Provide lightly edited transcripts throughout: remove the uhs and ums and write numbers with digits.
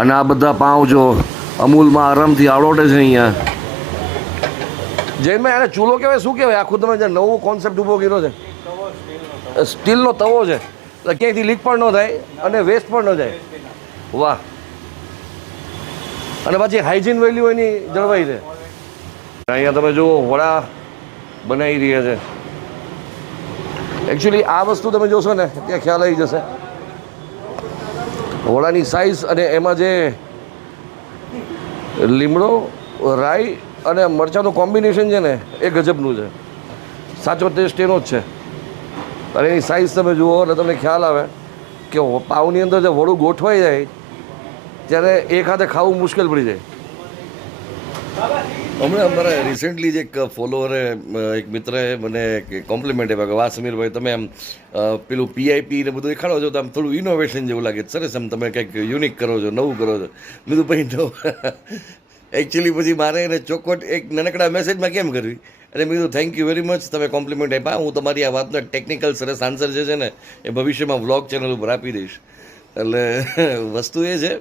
અને આ બધા પાઉં જો અમૂલમાં આરામથી આવડોટે છે અહીંયા. જૈનમાં એને ચૂલો કહેવાય, શું કહેવાય? આખું તમે જે નવો કોન્સેપ્ટ ઊભો કર્યો છે, સ્ટીલનો તવો છે, એટલે ક્યાંયથી લીક પણ ન થાય અને વેસ્ટ પણ ન જાય. વાહ! અને પાછી હાઇજીન વેલ્યુ એની જળવાઈ છે. અહીંયા તમે જુઓ વડા બનાવી રહ્યા છે. એકચ્યુઅલી આ વસ્તુ તમે જોશો ને ત્યાં ખ્યાલ આવી જશે. વડાની સાઇઝ અને એમાં જે લીમડો, રાઈ અને મરચાંનું કોમ્બિનેશન છે ને એ ગજબનું છે. સાચો ટેસ્ટ એનો જ છે. અને એની સાઇઝ તમે જુઓ એટલે તમને ખ્યાલ આવે કે પાવની અંદર જે વડું ગોઠવાઈ જાય ત્યારે એક હાથે ખાવું મુશ્કેલ પડી જાય. હમણાં અમારા રિસેન્ટલી જ એક ફોલોવરે, એક મિત્રએ મને કોમ્પ્લિમેન્ટ આપ્યા કે વાહ સમીરભાઈ, તમે આમ પેલું પીઆઈપી ને બધું દેખાડો છો તો આમ થોડું ઇનોવેશન જેવું લાગે, સરસ આમ તમે કંઈક યુનિક કરો છો, નવું કરો છો. બધું ભાઈ નવું. એકચ્યુઅલી પછી મારે એને ચોખ્ખોટ એક નાનકડા મેસેજમાં કેમ કરવી, અને મેં કીધું થેન્ક યુ વેરી મચ, તમે કોમ્પ્લિમેન્ટ આપ્યા. હું તમારી આ વાતનો ટેકનિકલ સરસ આન્સર જે છે ને એ ભવિષ્યમાં વ્લોગ ચેનલ ઉપર આપી દઈશ. એટલે વસ્તુ એ છે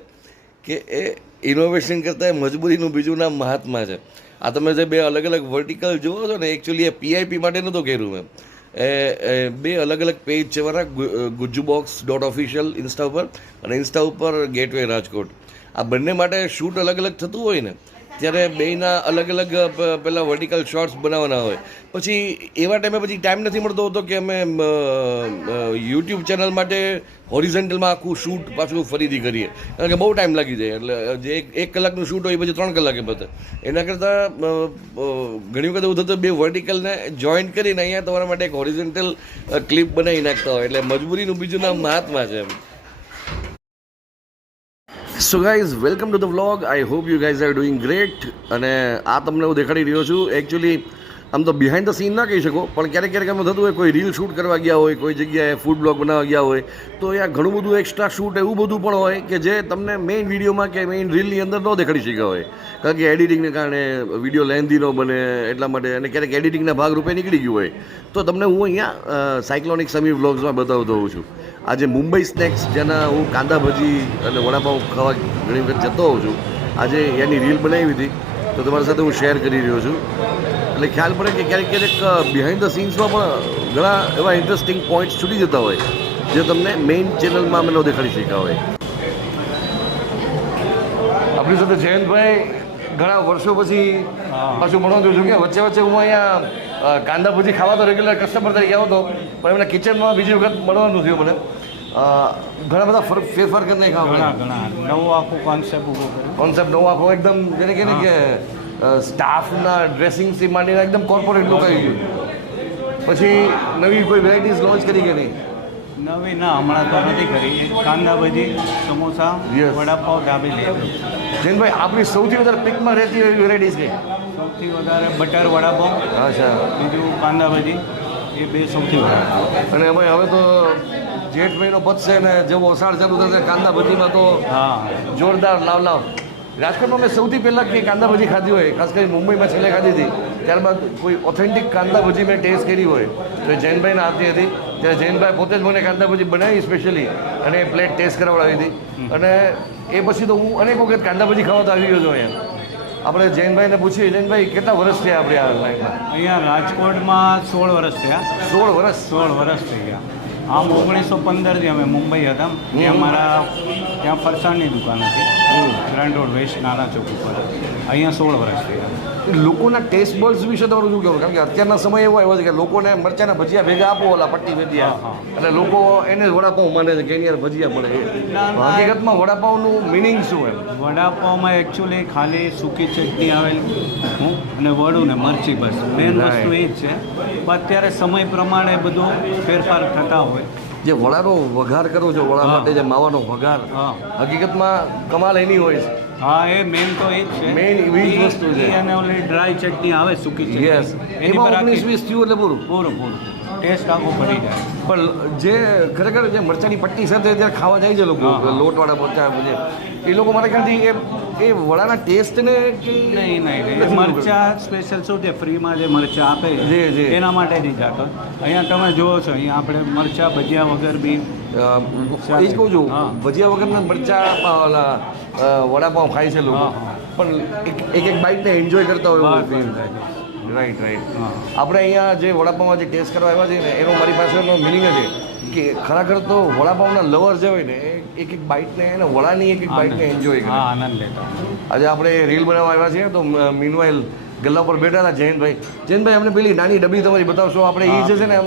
કે એ ઇનોવેશન કરતાં મજબૂરીનું બીજું નામ મહાત્મા છે. આ તમે જે બે અલગ અલગ વર્ટિકલ જુઓ છો ને, એકચ્યુઅલી એ પીઆઈપી માટે નહોતું કર્યું મેં. એ બે અલગ અલગ પેજ છે મારા, gujubox.official ઇન્સ્ટા ઉપર અને ઇન્સ્ટા ઉપર ગેટવે રાજકોટ. આ બંને માટે શૂટ અલગ અલગ થતું હોય ને ત્યારે બેયના અલગ અલગ પેલા વર્ટિકલ શોર્ટ્સ બનાવવાના હોય. પછી એવા ટાઈમે પછી ટાઈમ નથી મળતો હોતો કે અમે યુટ્યુબ ચેનલ માટે હોરિઝન્ટલમાં આખું શૂટ પાછું ફરીથી કરીએ, કારણ કે બહુ ટાઈમ લાગી જાય. એટલે જે એક કલાકનું શૂટ હોય પછી 3 કલાકે પતે. એના કરતાં ઘણી વખત એવું થતું બે વર્ટિકલને જોઈન્ટ કરીને અહીંયા તમારા માટે એક હોરિઝન્ટલ ક્લિપ બનાવી નાખતા હોય. એટલે મજબૂરીનું બીજું નામ મહાત્મા છે એમ. So guys, welcome to the vlog. I hope you guys are doing great. અને આ તમને હું દેખાડી રહ્યો છું. એકચ્યુઅલી આમ તો બિહાઇન્ડ ધ સીન ના કહી શકો, પણ ક્યારેક ક્યારેક એમ થતું હોય કોઈ રીલ શૂટ કરવા ગયા હોય, કોઈ જગ્યાએ ફૂડ બ્લોગ બનાવવા ગયા હોય, તો અહીંયા ઘણું બધું એક્સ્ટ્રા શૂટ એવું બધું પણ હોય કે જે તમને મેઇન વિડીયોમાં કે મેઇન રીલની અંદર ન દેખાડી શક્યા હોય, કારણ કે એડિટિંગને કારણે વિડીયો લેન્ધી ન બને એટલા માટે, અને ક્યારેક એડિટિંગના ભાગરૂપે નીકળી ગયું હોય. તો તમને હું અહીંયા સાયક્લોનિક સમી વ્લોગ્સમાં બતાવતો હોઉં છું. આજે મુંબઈ સ્નેક્સ, જેના હું કાંદા ભજી અને વડાપાઉં ખાવા ઘણી વખત જતો હોઉં છું, આજે એની રીલ બનાવી હતી તો તમારી સાથે હું શેર કરી રહ્યો છું. એટલે ખ્યાલ પડે કે ક્યારેક ક્યારેક બિહાઇન્ડ ધ સીન્સમાં પણ ઘણા એવા ઇન્ટરેસ્ટિંગ પોઈન્ટ્સ છૂટી જતા હોય જે તમને મેઇન ચેનલમાં અમે ન દેખાડી શક્યા હોય. આપણી સાથે જયંતભાઈ ઘણા વર્ષો પછી પાછું મળવાનું છું કે વચ્ચે વચ્ચે હું અહીંયા કાંદા ભજી ખાવા તો રેગ્યુલર કસ્ટમર તરીકે આવતો, પણ એમના કિચનમાં બીજી વખત મળવાનું થયું મને. ઘણા બધા ફેરફાર કરી નાખ્યા, ઘણા નવો આખો કોન્સેપ્ટ નવો આખો એકદમ, જેને કહે ને કે સ્ટાફના ડ્રેસિંગથી માંડીને એકદમ કોર્પોરેટ લુક આવી ગયું. પછી નવી કોઈ વેરાયટીઝ લોન્ચ કરી કે નહીં? નવી ના, હમણાં તો નથી કરી. કાંદા ભજી, સમોસા, વડાપાવ, દાબેલી. જૈનભાઈ, આપણી સૌથી વધારે પીકમાં રહેતી એવી વેરાયટીઝ કઈ? સૌથી વધારે બટર વડાપાવ, અચ્છા, બીજું કાંદા ભજી, એ બે સૌથી વધારે. અને એમાં હવે તો જેઠ મહિનો પતશે ને જેવો અષાઢ ચાલુ થશે, કાંદા ભજીમાં તો જોરદાર લાવ. રાજકોટમાં મેં સૌથી પહેલાં કે કાંદા ભજી ખાધી હોય, ખાસ કરી મુંબઈમાં છેલ્લે ખાધી હતી, ત્યારબાદ કોઈ ઓથેન્ટિક કાંદા ભજી મેં ટેસ્ટ કરી હોય તો એ જૈનભાઈને આપતી હતી. ત્યારે જૈનભાઈ પોતે જ મને કાંદા ભજી બનાવી સ્પેશિયલી, અને એ પ્લેટ ટેસ્ટ કરાવડાવી હતી. અને એ પછી તો હું અનેક વખત કાંદા ભજી ખાવા તો આવી ગયો છું અહીંયા. આપણે જૈનભાઈને પૂછીએ, જૈનભાઈ કેટલા વર્ષ થયા આપણે આ લાઈનમાં? અહીંયા રાજકોટમાં 16 વર્ષ થયા. 16 વર્ષ? 16 વર્ષ થઈ ગયા. આમ 1915થી અમે મુંબઈ હતા, ત્યાં અમારા ત્યાં ફરસાણની દુકાન હતી, ગ્રાન્ડ રોડ વેસ્ટ નાના ચોક ઉપર. અહીંયા 16 વર્ષ થયા. લોકોના ટેસ્ટ બર્ડ્સ વિશે તમારું શું કહેવું? કારણ કે અત્યારના સમય એવો આવ્યો છે કે લોકોને મરચાના ભજીયા ભેગા આપો, ઓલા પટ્ટી ભજીયા, એટલે લોકો એને જ વડાપાઉં માને છે કે એની યાર ભજીયા પડે. હકીકતમાં વડાપાઉંનું મિનિંગ શું એમ? વડાપાઉંમાં એકચ્યુઅલી ખાલી સૂકી ચટણી આવેલી અને વડું ને મરચી, બસ મેન વસ્તુ એ જ છે. પણ અત્યારે સમય પ્રમાણે બધું ફેરફાર થતા હોય. જે વડાનો વઘાર કરો છો, વડા માટે જે માવાનો વઘાર, હકીકતમાં કમાલ એની હોય છે. હા, એ મેન તો એ જ છે, મેન એવી જ વસ્તુ છે. અને ઓલી ડ્રાય ચટણી આવે, સૂકી ચટણી, યસ, એમાં 19-20 થયું એટલે પૂરું ટેસ્ટ આખો પડી જાય. પણ જે ખરેખર જે મરચાની પટ્ટી સાથે જ્યારે ખાવા જાય છે લોકો, લોટવાળા મરચા એ લોકો મારા ખ્યાલથી એ વડાના ટેસ્ટને નહીં, મરચા સ્પેશિયલ શું છે, ફ્રીમાં જે મરચા આપે એના માટે નહીં જાતો. અહીંયા તમે જુઓ છો, અહીંયા આપણે મરચા ભજીયા વગર બી એ જ કહું છું હા. ભજીયા વગરના મરચા વડાપાઉં ખાય છે લોકો હા, હા. પણ એક બાઈટને એન્જોય કરતા હોય બસ, એવું ફીલ બસ, થાય બસ. રાઈટ રાઈટ હા. આપણે અહીંયા જે વડાપાઉંમાં જે ટેસ્ટ કરવા આવ્યા છીએ ને એનો મારી પાસેનો મિનિંગ છે કે ખરેખર તો વડાપાઉંના લવર જે હોય ને એ એક બાઈટને એને વડાની એક બાઈટને એન્જોય કરે. હા, આનંદ લેતા. આજે આપણે રીલ બનાવવા આવ્યા છીએ તો મીનવાઇલ ગલ્લા પર બેઠા હતા જૈનભાઈ અમને પેલી નાની ડબ્બી તમારી બતાવશો આપણે એ જે છે ને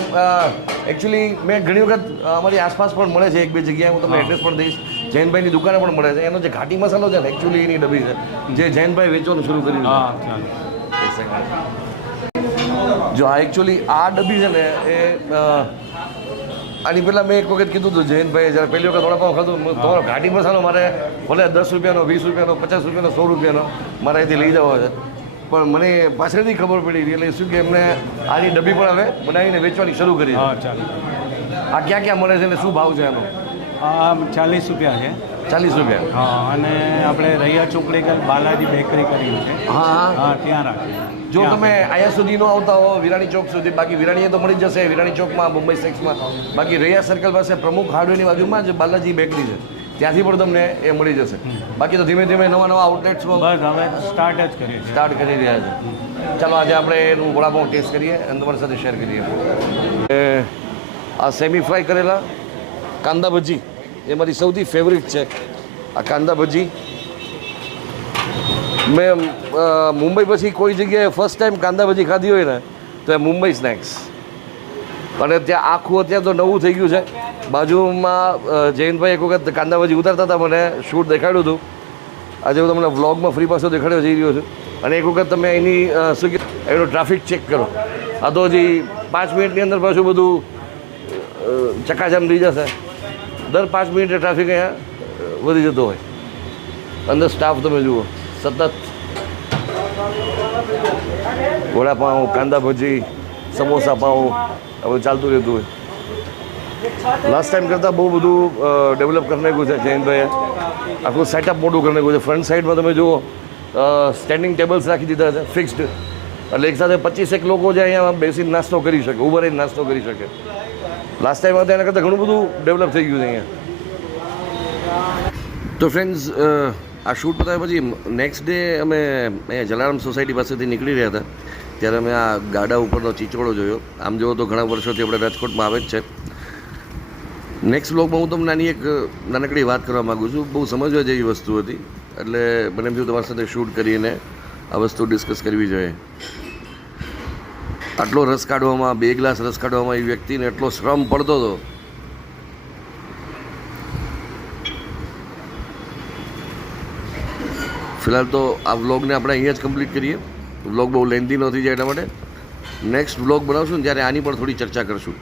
એકચ્યુઅલી મેં ઘણી વખત અમારી આસપાસ પણ મળે છે એક બે જગ્યાએ હું તમને હા. એડ્રેસ પણ દઈશ જૈનભાઈની દુકાને પણ મળે છે એનો જે ઘાટી મસાલો છે ને એકચ્યુઅલી એની ડબ્બી છે જે જૈનભાઈ વેચવાનું શરૂ કર્યું હા, છે ચાલો. જો આ એકચ્યુઅલી આ ડબ્બી છે ને એ આની પહેલાં મેં એક વખત કીધું હતું જૈનભાઈ જ્યારે પહેલી વખત વડાપાઉં ખાધું તમારો ઘાટી મસાલો મારે ભલે 10 રૂપિયાનો 20 રૂપિયાનો 50 રૂપિયાનો 100 રૂપિયાનો મારે અહીંથી લઈ જવો છે પણ મને પાછળથી ખબર પડી રિયલી શું કે એમને આની ડબ્બી પણ હવે બનાવીને વેચવાની શરૂ કરી છે હા, ચાલો. આ ક્યાં ક્યાં મળે છે અને શું ભાવ છે એનો આ 40 રૂપિયા છે. 40 રૂપિયા હા, અને આપણે રૈયા ચોકડી કર બાલાજી બેકરી કરીને છે. હા હા હા, ત્યાં રાખીએ. જો ત્યાં. તમે અહીંયા સુધી ન આવતા હો વિરાણી ચોક સુધી બાકી વિરાણીએ તો મળી જ જશે વિરાણી ચોકમાં મુંબઈ સેક્સમાં બાકી રૈયા સર્કલ પાસે પ્રમુખ હાર્ડવેરની બાજુમાં જ બાલાજી બેકરી છે ત્યાંથી પણ તમને એ મળી જશે બાકી તો ધીમે ધીમે નવા આઉટલેટ્સમાં બસ હવે સ્ટાર્ટ જ કરીએ છીએ. સ્ટાર્ટ કરી રહ્યા છે ચાલો આજે આપણે એનું વડાપાઉં ટેસ્ટ કરીએ અને તમારી સાથે શેર કરીએ આ સેમી ફ્રાય કરેલા કાંદા ભજી એ મારી સૌથી ફેવરિટ છે આ કાંદા ભજી મેં મુંબઈ પછી કોઈ જગ્યાએ ફર્સ્ટ ટાઈમ કાંદા ભજી ખાધી હોય ને તો એ મુંબઈ સ્નેક્સ અને ત્યાં આખું અત્યારે તો નવું થઈ ગયું છે બાજુમાં જયંતભાઈ એક વખત કાંદા ભજી ઉતારતા હતા મને શૂટ દેખાડ્યું હતું આજે હું તમને વ્લોગમાં ફ્રી પાછો દેખાડ્યો જઈ રહ્યો છું અને એક વખત તમે એની શું કે એનો ટ્રાફિક ચેક કરો આ તો હજી 5 મિનિટની અંદર પાછું બધું ચકાજામ થઈ જશે દર 5 મિનિટે ટ્રાફિક અહીંયા વધી જતો હોય અંદર સ્ટાફ તમે જુઓ સતત વડાપાઉં કાંદા ભજી સમોસા પાઉં આ બધું ચાલતું રહેતું હોય લાસ્ટ ટાઈમ કરતાં બહુ બધું ડેવલપ કરી નાખ્યું છે જૈનભાઈએ આખું સેટઅપ મોટું કરી નાખ્યું છે ફ્રન્ટ સાઈડમાં તમે જુઓ સ્ટેન્ડિંગ ટેબલ્સ રાખી દીધા છે ફિક્સ્ડ એટલે એક સાથે 25 લોકો જે અહીંયા બેસીને નાસ્તો કરી શકે ઊભા રહીને નાસ્તો કરી શકે લાસ્ટ ટાઈમ હતા એના કરતાં ઘણું બધું ડેવલપ થઈ ગયું છે અહીંયા તો ફ્રેન્ડ્સ આ શૂટ પતાવ્યા પછી નેક્સ્ટ ડે અમે અહીંયા જલારામ સોસાયટી પાસેથી નીકળી રહ્યા હતા ત્યારે અમે આ ગાડા ઉપરનો ચીચોડો જોયો આમ જુઓ તો ઘણા વર્ષોથી આપણે રાજકોટમાં આવે જ છે નેક્સ્ટ વ્લોગમાં હું તમને નાની એક નાનકડી વાત કરવા માગું છું બહુ સમજવા જેવી વસ્તુ હતી એટલે મને એમ થયું તમારી સાથે શૂટ કરીને આ વસ્તુ ડિસ્કસ કરવી જોઈએ આટલો રસ કાઢવામાં 2 ગ્લાસ રસ કાઢવામાં એ વ્યક્તિને એટલો શ્રમ પડતો હતો ફિલહાલ તો આ વ્લોગને આપણે અહીંયા જ કમ્પ્લીટ કરીએ વ્લોગ બહુ લેન્ધી ન થઈ જાય એટલા માટે નેક્સ્ટ વ્લોગ બનાવશું ને ત્યારે આની પણ થોડી ચર્ચા કરશું